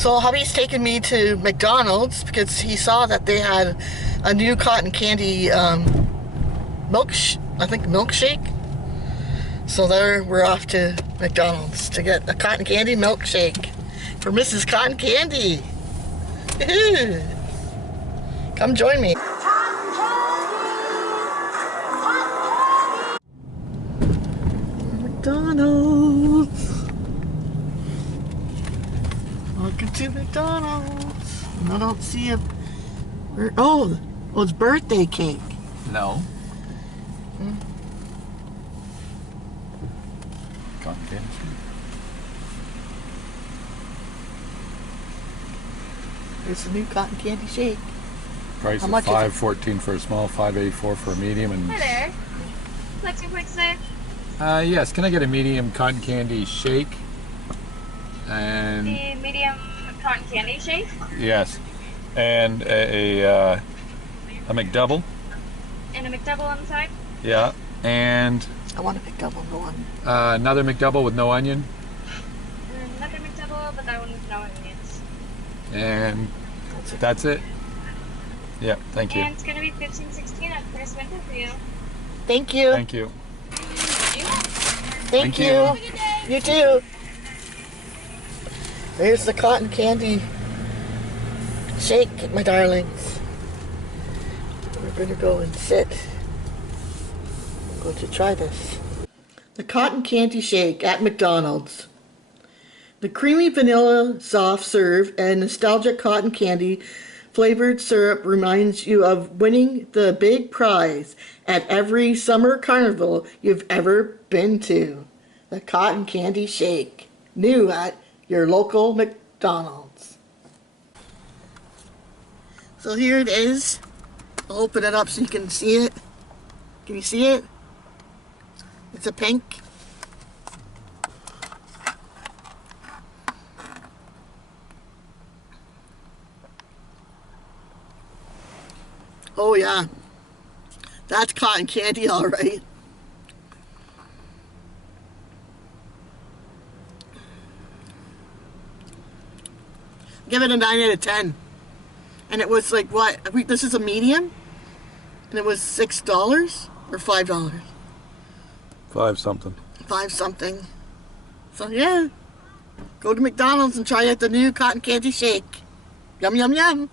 So hubby's taken me to McDonald's because he saw that they had a new cotton candy milkshake. So there we're off to McDonald's to get a cotton candy milkshake for Mrs. Cotton Candy. Come join me. McDonald's. Welcome to McDonald's. I don't see a... Oh, it's birthday cake. No. Cotton candy shake. There's a new cotton candy shake. Price of $5.14 for a small, $5.84 for a medium, and... Hi there. What's your quick say? Yes, can I get a medium cotton candy shake? And... The medium cotton candy shake? Yes. And a McDouble. And a McDouble on the side? Yeah. And... I want a McDouble, no onion. another McDouble with no onion. Another McDouble, but that one with no onions. And that's it? Yeah, thank you. And it's going to be $15.16 at first window for you. Thank you. Thank you. Thank you. Have a good day. You too. There's the cotton candy shake, my darlings. We're going to go and sit. I'm going to try this. The cotton candy shake at McDonald's. The creamy vanilla soft serve and nostalgic cotton candy flavored syrup reminds you of winning the big prize at every summer carnival you've ever been to. The cotton candy shake. New at your local McDonald's. So here it is. I'll open it up so you can see it. Can you see it? It's a pink. Oh yeah, that's cotton candy, all right. Give it a 9 out of 10. And it was like, what? This is a medium? And it was $6 or $5? 5 something. 5 something. So yeah, go to McDonald's and try out the new cotton candy shake. Yum, yum, yum.